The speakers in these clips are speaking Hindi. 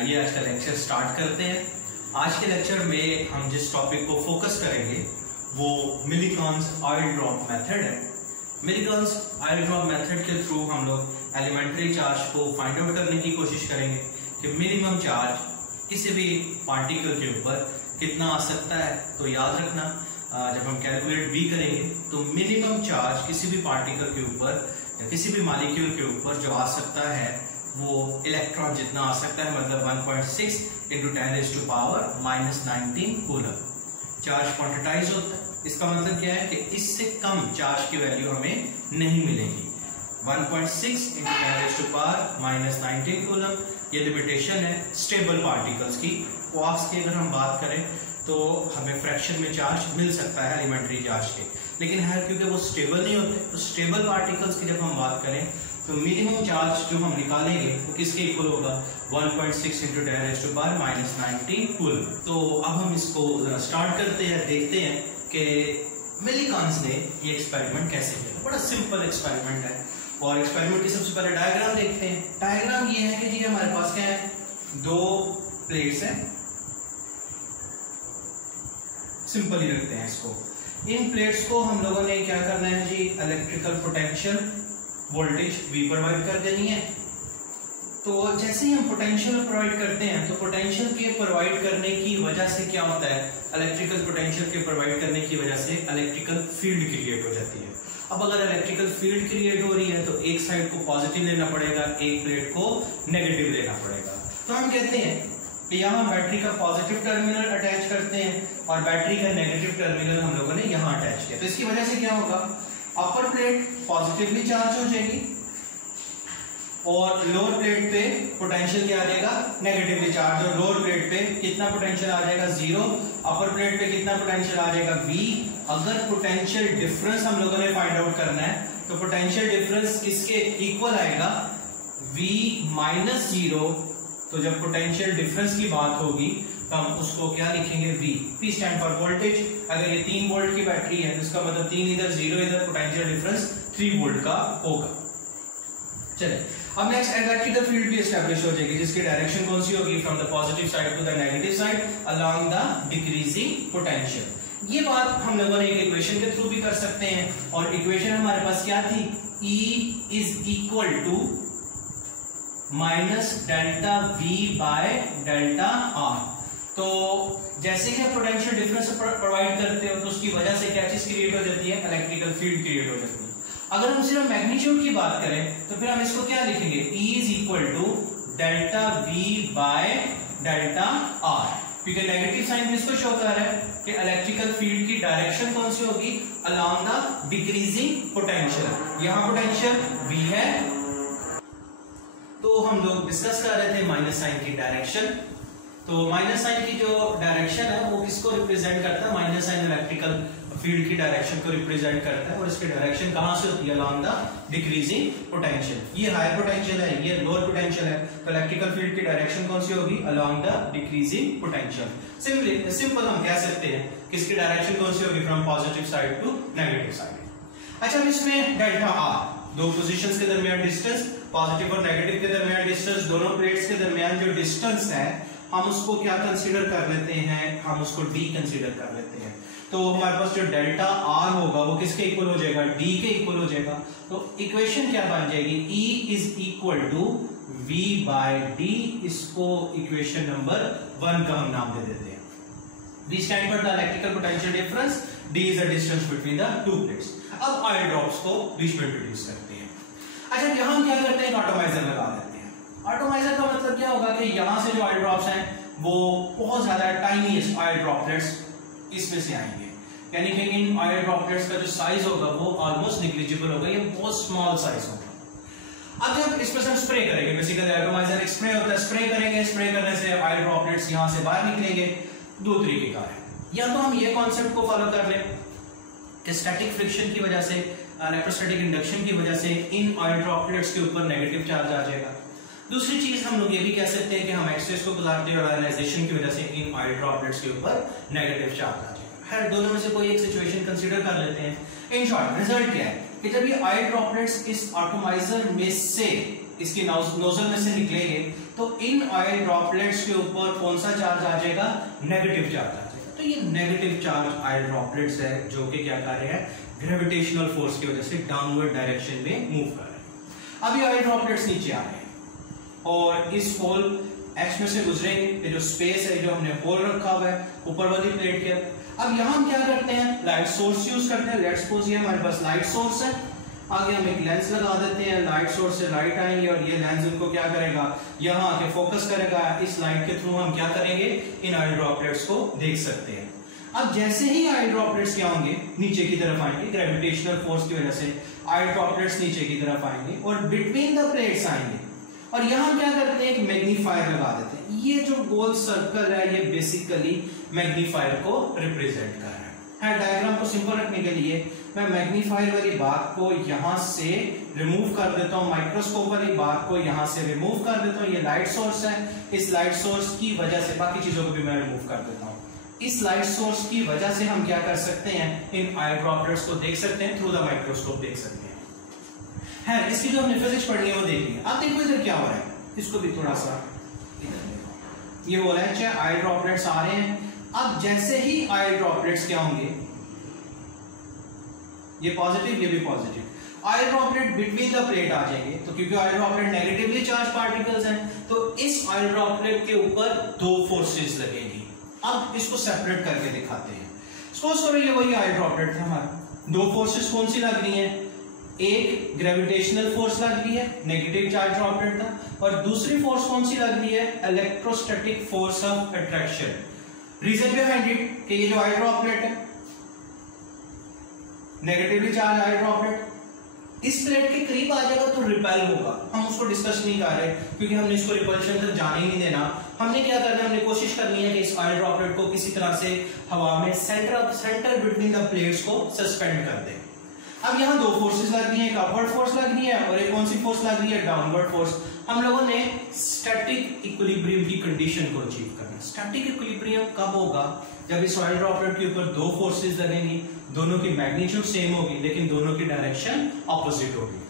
आइए आज का लेक्चर स्टार्ट करते हैं। आज के लेक्चर में हम जिस टॉपिक को फोकस करेंगे वो मिलीकॉन्स ऑयल ड्रॉप मेथड है। मिलीकॉन्स ऑयल ड्रॉप मेथड के थ्रू हम लोग एलिमेंट्री चार्ज को फाइंड आउट करने की कोशिश करेंगे कि मिनिमम चार्ज किसी भी पार्टिकल के ऊपर कितना आ सकता है। तो याद रखना, जब हम कैलकुलेट भी करेंगे तो मिनिमम चार्ज किसी भी पार्टिकल के ऊपर या किसी भी मॉलिक्यूल के ऊपर जो आ सकता है वो इलेक्ट्रॉन जितना आ सकता है, मतलब 1.6 × 10⁻⁻19 कूलम चार्ज क्वांटिटाइज होता है। इसका मतलब क्या है कि इससे कम चार्ज की वैल्यू हमें नहीं मिलेगी। 1.6 × 10⁻⁻19 कूलम ये लिमिटेशन है स्टेबल पार्टिकल्स की। क्वार्क्स की अगर हम बात करें तो हमें फ्रैक्शन में चार्ज मिल सकता है एलिमेंट्री चार्ज के, लेकिन है क्योंकि वो स्टेबल नहीं होते। तो स्टेबल पार्टिकल्स की जब हम बात करें तो मिनिमम चार्ज जो हम निकालेंगे वो किसके इक्वल होगा, 1.6 × 10⁻⁻19 कूलम। तो अब हम इसको स्टार्ट करते हैं, देखते हैं कि मिलीकॉन्स ने ये एक्सपेरिमेंट कैसे किया। बड़ा सिंपल एक्सपेरिमेंट है और एक्सपेरिमेंट की सबसे पहले डायग्राम देखते हैं। डायग्राम ये है कि जी हमारे पास क्या है, दो प्लेट्स हैं, सिंपल ही रखते हैं इसको। इन प्लेट्स को हम लोगों ने क्या करना है जी, electrical potential voltage V provide कर देनी है। तो जैसे ही हम पोटेंशियल प्रोवाइड करते हैं तो पोटेंशियल के प्रोवाइड करने की वजह से क्या होता है, इलेक्ट्रिकल पोटेंशियल के प्रोवाइड करने की वजह से इलेक्ट्रिकल फील्ड क्रिएट हो जाती है। अब अगर इलेक्ट्रिकल फील्ड क्रिएट हो रही है तो एक साइड को पॉजिटिव लेना पड़ेगा, एक प्लेट को नेगेटिव लेना पड़ेगा। तो हम कहते हैं कि यहाँ बैटरी का पॉजिटिव टर्मिनल अटैच करते हैं और बैटरी का नेगेटिव टर्मिनल हम लोगों ने यहाँ अटैच किया। तो इसकी वजह से क्या होगा, अपर प्लेट पॉजिटिवली चार्ज हो जाएगी और लोअर प्लेट पे पोटेंशियल क्या आ जाएगा, नेगेटिवली चार्ज। और लोअर प्लेट पे कितना पोटेंशियल आ जाएगा, 0। अपर प्लेट पे कितना पोटेंशियल आ जाएगा, V। अगर पोटेंशियल डिफरेंस हम लोगों ने फाइंड आउट करना है तो पोटेंशियल डिफरेंस किसके इक्वल आएगा, V - 0। तो जब पोटेंशियल डिफरेंस की बात होगी तो हम उसको क्या लिखेंगे, V। P stand for voltage. अगर ये 3 वोल्ट की बैटरी है तो इसका मतलब 3 इधर 0 इधर, पोटेंशियल डिफरेंस 3 वोल्ट का होगा। चलिए अब नेक्स्ट इलेक्ट्रिकल फील्ड भी एस्टैब्लिश हो जाएगी जिसकी डायरेक्शन कौन सी होगी, from the positive side to the negative side along the decreasing potential. ये बात हम लोगों ने एक इक्वेशन के थ्रू भी कर सकते हैं और इक्वेशन हमारे पास क्या थी, E = -ΔV/ΔR। तो जैसे ही आप पोटेंशियल डिफरेंस प्रोवाइड करते हो तो उसकी वजह से क्या चीज क्रिएट हो जाती है, इलेक्ट्रिकल फील्ड क्रिएट हो जाती है। अगर हम सिर्फ मैग्नीट्यूड की बात करें तो फिर हम इसको क्या लिखेंगे, E = ΔV/ΔR, क्योंकि नेगेटिव साइन किसको शो कर रहा है कि इलेक्ट्रिकल फील्ड की डायरेक्शन कौन सी होगी, अलोंग द डिक्रीजिंग पोटेंशियल। यहां पोटेंशियल V है तो हम लोग डिस्कस कर रहे थे माइनस साइन की डायरेक्शन। तो माइनस साइन की जो डायरेक्शन है वो किसको रिप्रेजेंट करता है, माइनस साइन इलेक्ट्रिकल फील्ड की डायरेक्शन को रिप्रेजेंट करता है और इसकी डायरेक्शन कहां से होती है, अलोंग द डिक्रीजिंग पोटेंशियल। ये हाई पोटेंशियल है, ये लोअर पोटेंशियल है, तो इलेक्ट्रिकल फील्ड की डायरेक्शन कौन सी होगी, along the decreasing potential. Simple हम कह सकते हैं किसकी डायरेक्शन कौन सी होगी, from positive side to negative side. अच्छा, अब इसमें डेल्टा R, दो पोजीशंस के दरमियान डिस्टेंस, पॉजिटिव और नेगेटिव के दरमियान डिस्टेंस, दोनों प्लेट्स के दरमियान जो डिस्टेंस है हम उसको क्या कंसीडर कर लेते हैं, हम उसको D कंसीडर कर लेते हैं। तो हमारे पास जो डेल्टा R होगा वो किसके इक्वल हो जाएगा, D के इक्वल हो जाएगा। तो इक्वेशन क्या बन जाएगी, E = V/D। इसको इक्वेशन नंबर 1 का हम नाम दे देते हैं। V stand for the electrical potential difference, D is the distance between the two plates. अब ऑयल ड्रॉप्स को बीच में इंट्रोड्यूस करते हैं। अच्छा, यहां हम क्या करते हैं, ऑटोमाइजर लगा देते हैं। ऑटोमाइजर का मतलब क्या होगा कि यहां से जो ऑयल ड्रॉप्स हैं वो बहुत ज्यादा टाइनीएस्ट ऑयल ड्रॉपलेट्स इसमें से आएंगे, यानी कि इन ऑयल ड्रॉपलेट्स का जो साइज होगा वो ऑलमोस्ट निग्लिजिबल होगा, ये बहुत स्मॉल साइज होगा। अब जब इसमें से हम स्प्रे करेंगे, बेसिकली ऑटोमाइजर एक स्प्रे होता है, स्प्रे करेंगे, स्प्रे करने से ऑयल ड्रॉपलेट्स यहां से बाहर निकलेंगे। दो तरीके का है, या तो हम ये कॉन्सेप्ट को फॉलो कर लें कि स्टैटिक फ्रिक्शन की वजह से, इलेक्ट्रोस्टैटिक इंडक्शन की वजह से इन ऑयल ड्रॉपलेट्स के ऊपर नेगेटिव चार्ज आ जाएगा। दूसरी चीज हम लोग ये भी कह सकते हैं कि हम एक्सरेज को गुजारते हैं और आयनाइजेशन की वजह से इन ऑयल ड्रॉपलेट्स के ऊपर नेगेटिव चार्ज आ जाएगा। हर दोनों में से कोई एक सिचुएशन कंसीडर कर लेते हैं। इन शॉर्ट रिजल्ट क्या है, कि जब ये आई ड्रॉपलेट्स इस एटॉमाइजर में से, इसकी नोजल में से निकलेंगे, तो इन आई ड्रॉपलेट्स के ऊपर कौन सा चार्ज आ जाएगा? नेगेटिव चार्ज आ जाएगा। तो ये नेगेटिव चार्ज आई ड्रॉपलेट्स है जो कि क्या कर रहे हैं? ग्रेविटेशनल फोर्स की वजह से डाउनवर्ड डायरेक्शन में मूव कर रहे हैं। अब ये आई ड्रॉपलेट्स नीचे आ रहे हैं और इस होल एच में से गुजरेंगे। ये जो स्पेस है, जो हमने होल रखा हुआ है ऊपर वाली प्लेट के, अब यहां हम क्या करते हैं? लाइट सोर्स यूज करते हैं। लेट्स सपोज ये हमारे पास लाइट सोर्स है, आगे हम एक लेंस लगा देते हैं, लाइट सोर्स से लाइट आएंगे और ये लेंस इनको क्या करेगा? यहां आके फोकस करेगा। इस लाइट के थ्रू हम क्या करेंगे? इन आई ड्रॉपलेट्स को देख सकते हैं। अब जैसे ही आई ड्रॉपलेट्स क्या होंगे? नीचे की तरफ आएंगे, ग्रेविटेशनल फोर्स की वजह से आई ड्रॉपलेट्स नीचे की तरफ आएंगे और बिटवीन द प्लेट्स आएंगे। और यहां क्या करते हैं? एक मैग्नीफायर लगा देते हैं। ये जो गोल सर्कल है ये बेसिकली मैग्नीफायर को रिप्रेजेंट कर रहा है। डायग्राम को सिंपल रखने के लिए मैं मैग्नीफायर वाली बात को यहां से रिमूव कर देता हूं, माइक्रोस्कोप वाली बात को यहां से रिमूव कर देता हूं। ये लाइट सोर्स है, इस लाइट सोर्स की वजह से बाकी चीजों को भी मैं रिमूव कर देता हूं। इस लाइट सोर्स की वजह से हम क्या कर सकते हैं? इन आई ड्रॉपलेट्स को देख सकते हैं, थ्रू द माइक्रोस्कोप देख सकते हैं। इसकी जो हमने फिजिक्स पढ़नी है वो देखनी है। अब देखो इधर क्या हो रहा है, इसको भी थोड़ा सा इधर देखो। ये हो रहा है चाहे आई ड्रॉपलेट्स आ रहे हैं। अब जैसे ही आई ड्रॉपलेट्स क्या होंगे? ये पॉजिटिव, ये भी positive, oil droplet between the plate आ जाएंगे। तो क्योंकि oil droplet negatively charge particles हैं, तो इस आई ड्रॉपलेट के ऊपर दो फोर्सेस लगेंगी। अब इसको सेपरेट करके दिखाते हैं। सपोज करो ये वही आई ड्रॉपलेट था हमारा, दो फोर्सेस कौन सी लग रही हैं? एक ग्रेविटेशनल फोर्स लग रही है, नेगेटिव चार्ज ड्रॉपलेट था, और दूसरी फोर्स कौन सी लग रही है? Electrostatic force of attraction. Reason behind it कि ये जो आई ड्रॉपलेट है नेगेटिवली चार्ज आई ड्रॉपलेट इस प्लेट के करीब आ जाएगा तो रिपेल होगा। हम उसको डिस्कस नहीं कर रहे क्योंकि हमने इसको रिपल्शन तक जाने ही नहीं देना। हमने क्या करना है? हमने कोशिश करनी है कि इस आई ड्रॉपलेट को किसी तरह से हवा में सेंटर बिटवीन द प्लेट्स को सस्पेंड कर दे। अब यहाँ दो फोर्सेस लग रही है, एक अपवर्ड फोर्स लग रही है और एक कौन सी फोर्स लग रही है? Downward force. हम लोगों ने स्टैटिक इक्विलिब्रियम की कंडीशन को अचीव करना है। स्टैटिक इक्विलिब्रियम कब होगा? जब इस ऑयल ड्रॉपलेट के ऊपर दो फोर्सेस लगेंगी, दोनों की मैग्नीट्यूड सेम होगी लेकिन दोनों की डायरेक्शन ऑपोजिट होगी।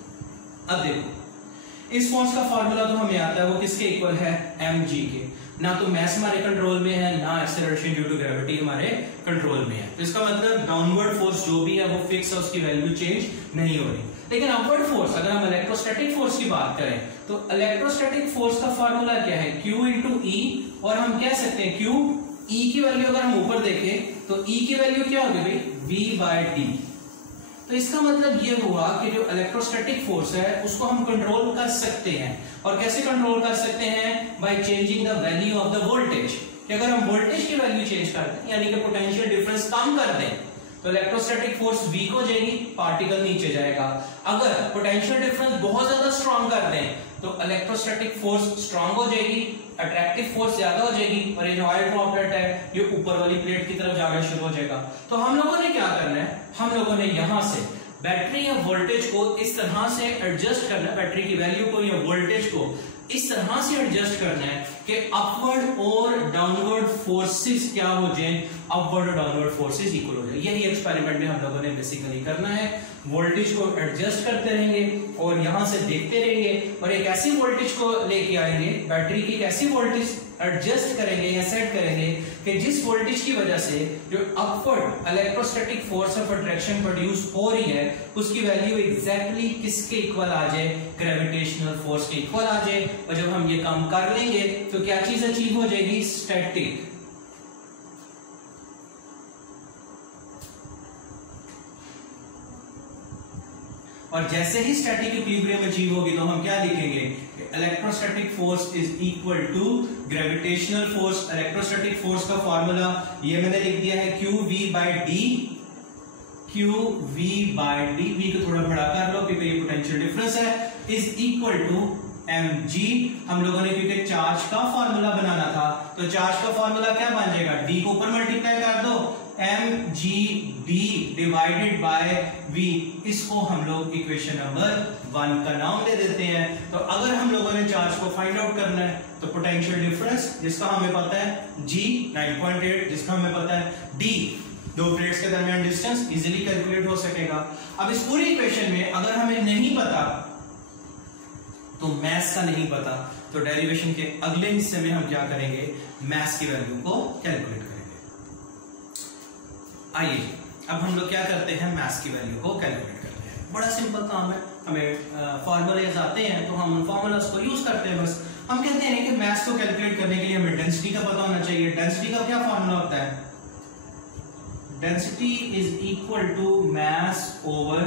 अब देखो इस फोर्स का फार्मूला तो हमें आता है, वो किसके इक्वल है? mg के। ना तो मैस हमारे कंट्रोल में है, ना एक्सेलरेशन ड्यू टू ग्रेविटी हमारे कंट्रोल में है। तो इसका मतलब डाउनवर्ड फोर्स जो भी है वो फिक्स है, उसकी वैल्यू चेंज नहीं हो रही। लेकिन अपवर्ड फोर्स, अगर हम इलेक्ट्रोस्टैटिक फोर्स की बात करें तो इलेक्ट्रोस्टैटिक फोर्स का फार्मूला क्या है? Q इंटू E, और हम कह सकते हैं Q E की वैल्यू अगर हम ऊपर देखें तो E की वैल्यू क्या होगी भाई? V by D। तो इसका मतलब ये हुआ कि जो इलेक्ट्रोस्टैटिक फोर्स है उसको हम कंट्रोल कर सकते हैं। और कैसे कंट्रोल कर सकते हैं? By changing the value of the voltage. कि अगर हम वोल्टेज की वैल्यू चेंज कर दें, यानी कि पोटेंशियल डिफरेंस कम कर दें, तो इलेक्ट्रोस्टैटिक फोर्स वीक हो जाएगी, पार्टिकल नीचे जाएगा। अगर पोटेंशियल डिफरेंस बहुत ज्यादा स्ट्रॉन्ग कर दें तो इलेक्ट्रोस्टैटिक फोर्स स्ट्रॉन्ग हो जाएगी, अट्रैक्टिव फोर्स ज्यादा हो जाएगी और ये जो आई ड्रॉपलेट है ये ऊपर वाली प्लेट की तरफ जाना शुरू हो जाएगा। तो हम लोगों ने क्या करना है? हम लोगों ने यहां से बैटरी या वोल्टेज को इस तरह से एडजस्ट करना है, बैटरी की वैल्यू को या वोल्टेज को इस तरह से एडजस्ट करना है कि अपवर्ड और डाउनवर्ड फोर्सेस क्या हो जाए? अपवर्ड और डाउनवर्ड फोर्सेस इक्वल हो जाए। यही एक्सपेरिमेंट में हम लोगों ने बेसिकली करना है। वोल्टेज को एडजस्ट करते रहेंगे और यहां से देखते रहेंगे और एक ऐसी वोल्टेज को लेके आएंगे, बैटरी की एक ऐसी वोल्टेज एडजस्ट करेंगे या सेट करेंगे कि जिस वोल्टेज की वजह से जो upward electrostatic force of attraction produce हो रही है उसकी वैल्यू एग्जैक्टली किसके इक्वल आ जाए? ग्रेविटेशनल फोर्स के इक्वल आ जाए। और जब हम ये काम कर लेंगे तो क्या चीज अचीव हो जाएगी? स्टैटिक। और जैसे ही स्टैटिक इक्विलिब्रियम अचीव होगी तो हम क्या लिखेंगे? Electrostatic force is equal to gravitational force. Electrostatic force का फॉर्मूला ये मैंने लिख दिया है QV by D। QV by D, V को थोड़ा बड़ा कर लो क्योंकि ये पोटेंशियल डिफरेंस है, इज इक्वल टू mg। हम लोगों ने क्योंकि चार्ज का फॉर्मूला बनाना था तो चार्ज का फॉर्मूला क्या बन जाएगा? D को ऊपर मल्टीप्लाई कर दो, mgd डिवाइडेड बाय v। इसको हम लोग इक्वेशन नंबर 1 का नाम दे देते हैं। तो अगर हम लोगों ने चार्ज को फाइंड आउट करना है तो पोटेंशियल डिफरेंस जिसका हमें पता है G 9.8, जिसका हमें पता है D दो प्लेट्स के दरमियान डिस्टेंस इजीली कैलकुलेट हो सकेगा। अब इस पूरी इक्वेशन में अगर हमें नहीं पता तो मैथ्स का नहीं पता, तो डेरिवेशन के अगले हिस्से में हम क्या करेंगे, मैथ्स की वैल्यू को कैलकुलेट करेंगे। आइए अब हम लोग क्या करते हैं, मैथ्स की वैल्यू को कैलकुलेट करते हैं। बड़ा सिंपल काम है, हमें फॉर्मूले आते हैं तो हम फॉर्मूलास को यूज करते हैं। बस हम कहते हैं कि मैथ्स को कैलकुलेट करने के लिए हमें डेंसिटी का पता होना चाहिए। डेंसिटी का क्या फॉर्मूला होता है, density is equal to mass over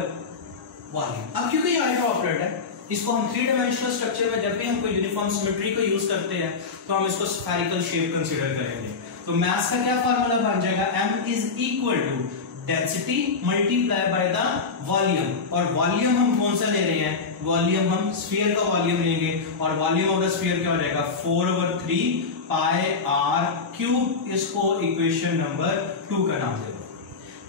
volume. अब क्योंकि ये हाइड्रोफ्लोइड है, इसको हम थ्री डायमेंशनल स्ट्रक्चर में जब भी हम कोई यूनिफॉर्म सिमेट्री को यूज करते हैं तो हम इसको स्फेरिकल शेप कंसीडर करेंगे। तो मास का क्या फार्मूला बन जाएगा, m is equal to density multiply by the volume. और वॉल्यूम हम कौन सा ले रहे हैं, वॉल्यूम हम स्फीयर का वॉल्यूम लेंगे और वॉल्यूम ऑफ द स्फीयर क्या हो जाएगा 4/3 पाई r क्यूब। इसको इक्वेशन नंबर 2 का नाम दे दो।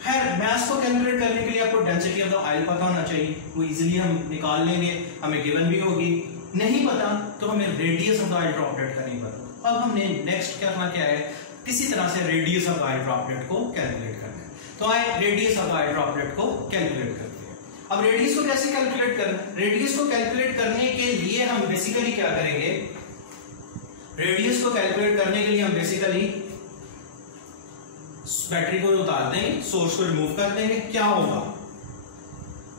खैर मास को कैलकुलेट करने के लिए आपको डेंसिटी ऑफ द ऑयल पता होना चाहिए, वो इजीली हम निकाल लेंगे, हमें गिवन भी होगी। नहीं पता तो हमें radius of the oil droplet का नहीं पता। अब हमने नेक्स्ट करना क्या है, किसी तरह से radius of the oil droplet को कैलकुलेट करना है। तो आए radius of the oil droplet को कैलकुलेट करते हैं। अब रेडियस को कैसे कैलकुलेट करना है, रेडियस को कैलकुलेट करने के लिए हम बेसिकली क्या करेंगे, रेडियस को कैलकुलेट करने के लिए हम बेसिकली बैटरी को उतार देंगे, सोर्स को रिमूव कर देंगे। क्या होगा,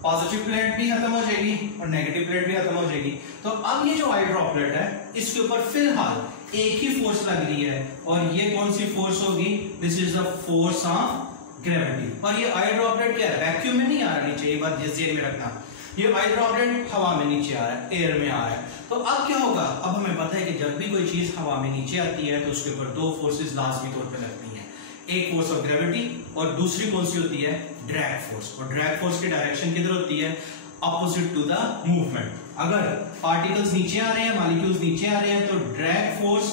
पॉजिटिव प्लेट भी खत्म हो जाएगी और नेगेटिव प्लेट भी खत्म हो जाएगी। तो अब ये जो आई ड्रॉपलेट है इसके ऊपर फिलहाल एक ही फोर्स लग रही है और ये कौन सी फोर्स होगी, this is the force of gravity. और ये आई ड्रॉपलेट क्या है, वैक्यूम में नहीं आ रहा नीचे, ये बात जिस जेल में रखना, ये आई ड्रॉपलेट हवा में नीचे आ रहा है, एयर में आ रहा है। तो अब क्या होगा, अब हमें पता है कि जब भी कोई चीज हवा में नीचे आती है तो उसके ऊपर दो फोर्सेस लाजमी तौर पर लगती है, एक फोर्स ऑफ ग्रेविटी और दूसरी कौन सी होती है, ड्रैग फोर्स। और ड्रैग फोर्स की डायरेक्शन किधर होती है, ऑपोजिट टू द मूवमेंट। अगर पार्टिकल्स नीचे आ रहे हैं, मॉलिक्यूल्स नीचे आ रहे हैं, तो ड्रैग फोर्स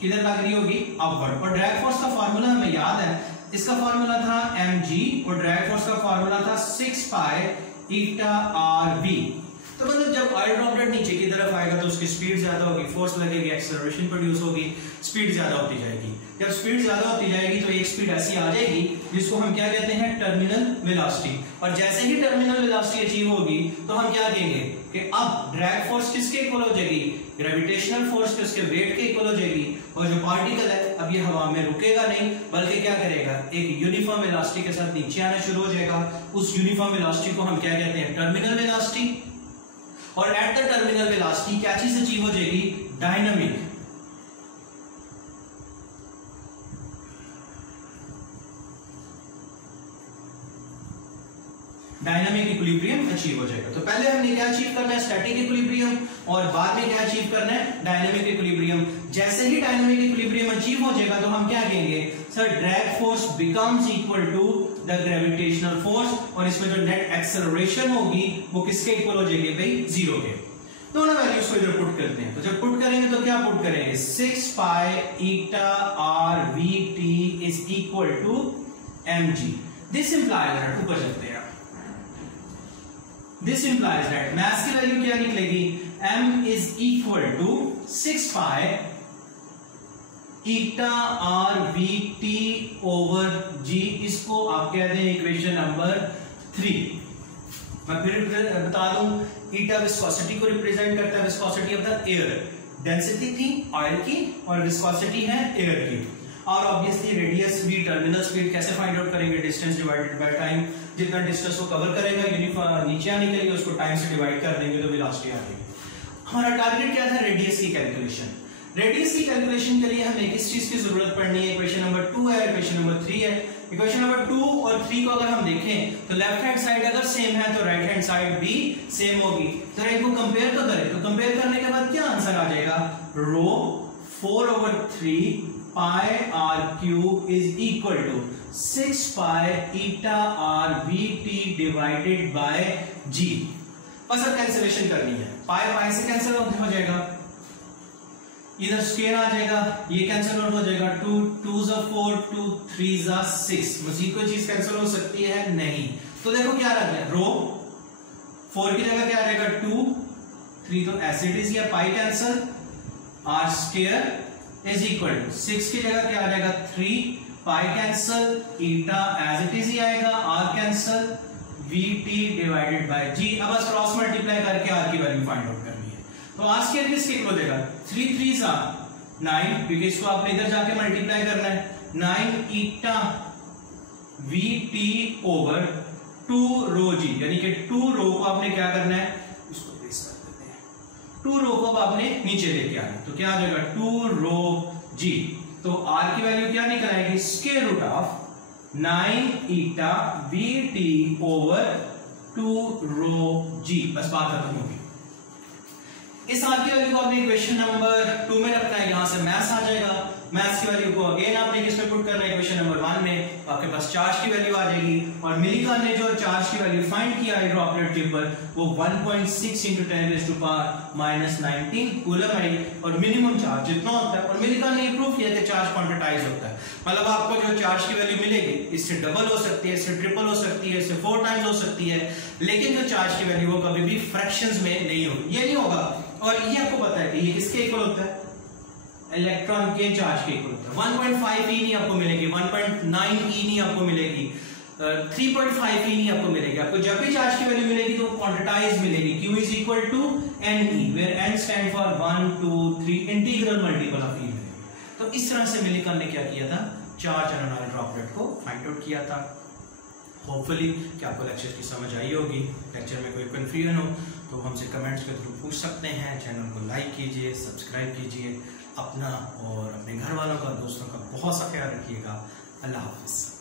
किधर लग रही होगी, अपवर्ड। और ड्रैग फोर्स का फार्मूला हमें याद है, इसका फार्मूला था mg और ड्रैग फोर्स का फार्मूला था 6 पाई ईटा rv। तो मतलब जब ऑयल ड्रॉपलेट नीचे की तरफ आएगा तो उसकी स्पीड ज्यादा होगी, फोर्स लगेगी, एक्सेलरेशन प्रोड्यूस होगी, स्पीड ज्यादा होती जाएगी। जब स्पीड ज्यादा होती जाएगी तो एक स्पीड ऐसी आ जाएगी जिसको हम क्या कहते हैं, टर्मिनल वेलोसिटी। और जैसे ही टर्मिनल वेलोसिटी अचीव होगी तो हम क्या कहेंगे कि अब ड्रैग फोर्स किसके इक्वल हो जाएगी, ग्रेविटेशनल फोर्स के, उसके वेट के इक्वल हो जाएगी। और जो पार्टिकल है अब ये हवा में रुकेगा नहीं, बल्कि क्या करेगा, एक यूनिफॉर्म वेलोसिटी के साथ नीचे आना शुरू हो जाएगा। उस यूनिफॉर्म वेलोसिटी को हम क्या कहते हैं, टर्मिनल वेलोसिटी। और एट द टर्मिनल वेलोसिटी क्या चीज अचीव हो जाएगी, डायनामिक इक्विलिब्रियम अचीव हो जाएगा। तो पहले हमने क्या अचीव करना है, स्टैटिक इक्विलिब्रियम, और बाद में क्या अचीव करना है, डायनामिक इक्विलिब्रियम। जैसे ही डायनामिक इक्विलिब्रियम अचीव हो जाएगा तो हम क्या कहेंगे, sir drag force becomes equal to the gravitational force, और इसमें जो नेट एक्सेलरेशन होगी वो किसके इक्वल हो जाएगी भाई, 0 के। दोनों वैल्यूज को इधर पुट करते हैं। तो जब पुट करेंगे तो क्या पुट करेंगे, 6 pi eta r v t is equal to mg। This implies that, ऊपर चलते हैं, दिस इंप्लाइज दैट मास की वैल्यू क्या निकलेगी, m is equal to 6 pi eta r v t over g। इसको आप कहते हैं इक्वेशन नंबर 3। मैं फिर बता दूं, ईटा विस्कोसिटी को रिप्रेजेंट करता है, viscosity of the air. Density थी ऑयल की और विस्कोसिटी है एयर की। और ऑब्वियसली रेडियस भी, टर्मिनल स्पीड कैसे फाइंड आउट करेंगे, डिस्टेंस डिवाइडेड बाय टाइम। जितना डिस्टेंस को कवर करेगा यूनिफॉर्म नीचे आने के लिए, उसको टाइम से डिवाइड कर देंगे तो वेलोसिटी आ जाएगी। हमारा टारगेट क्या था, रेडियस की कैलकुलेशन। रेडियस की कैलकुलेशन के लिए हमें किस चीज की जरूरत पड़नी है, इक्वेशन नंबर 2 है, इक्वेशन नंबर 3 है। इक्वेशन नंबर 2 और 3 को अगर हम देखें तो लेफ्ट हैंड साइड अगर सेम है तो राइट हैंड साइड भी सेम होगी। तो इनको कंपेयर तो करें, तो कंपेयर करने के बाद क्या आंसर आ जाएगा, rho 4/3 pi r cube is equal to 6 pi eta r v t divided by g। बस अब कैंसिलेशन करनी है, पाई पाई से कैंसिल हो जाएगा, इधर स्क्वायर आ जाएगा, ये कैंसिल आउट हो जाएगा, 2 2 4 2 3 6। मजीद कोई चीज कैंसिल हो सकती है नहीं। तो देखो क्या रख है, रो 4 की जगह क्या रहेगा 2, 3 तो एज इट इज, या pi cancel, r square is equal to 6 की जगह क्या आ जाएगा 3 pi cancel, eta as it is ही आएगा, R cancel, VT divided by G। अब बस क्रॉस मल्टीप्लाई करके R की वैल्यू फाइंड आउट करनी है। तो R स्क्वायर किसके इक्वल देगा? 3 3 9, क्योंकि इसको आपने इधर जाके मल्टीप्लाई करना है। 9 eta VT over 2 rho G, यानी कि 2 रो को आपने क्या करना है, इसको प्लेस कर देते हैं। 2 रो को अब आपने नीचे लेके आना है, तो क्या आ जाएगा 2 रो G। तो R की वैल्यू क्या निकल आएगी? Square root of 9 eta VT over 2 rho G। बस बात खत्म होगी। इस R की वैल्यू को आपने इक्वेशन नंबर 2 में रखना है, यहां से मैथ्स आ जाएगा। मैथ्स की वैल्यू को अगेन आपने किस में पुट करना है? इक्वेशन नंबर 1 में। आपके पास चार्ज की वैल्यू आ जाएगी, और मिलीकॉन ने जो चार्ज की वैल्यू फाइंड किया है ड्रॉपलेट टिप पर, वो 1.6 × 10⁻⁻19 कूलम है। और मिनिमम चार्ज जितना होता है, और मिलीकॉन ने प्रूव किया कि चार्ज क्वांटिटाइज होता है, मतलब आपको जो चार्ज की वैल्यू मिलेगी इससे डबल हो सकती है, इससे ट्रिपल हो सकती है, इससे 4 टाइम्स हो सकती है, लेकिन जो चार्ज की वैल्यू वो कभी भी फ्रैक्शंस में नहीं होगी, ये नहीं होगा। और ये आपको पता है कि ये किसके इक्वल होता है? इलेक्ट्रॉन के चार्ज के इक्वल होता है। 1.5 E नहीं आपको मिलेगी, 1.9 E नहीं आपको मिलेगी, 3.5 E नहीं आपको मिलेगी। आपको जब भी चार्ज की वैल्यू मिलेगी तो क्वांटिटाइज मिलेगी। Q is equal to NE, where N stand for 1 2 3 integral multiple of E मिलेगी। तो इस तरह से मिलीकॉन ने क्या किया था? चार्ज एनोनाइल ड्रॉपलेट को फाइंड आउट किया था। होपफुली कि आपको लेक्चर की समझ आई होगी। लेक्चर में कोई कंफ्यूजन हो तो हमसे कमेंट्स के थ्रू पूछ सकते हैं। चैनल को लाइक कीजिए, सब्सक्राइब कीजिए। अपना और अपने घर वालों का, दोस्तों का बहुत सा ख्याल रखिएगा। अल्लाह हाफिज।